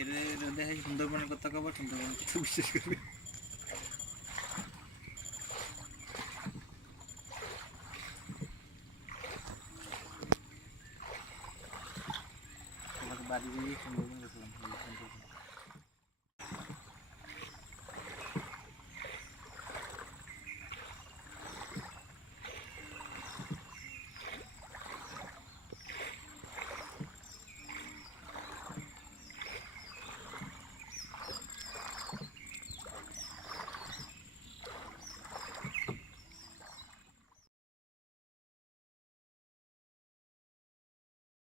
এর দেখে সুন্দরবনের কথা কব, সুন্দরবনের কথা বিশ্বাস করবে। বাড়ি গিয়ে সুন্দরবন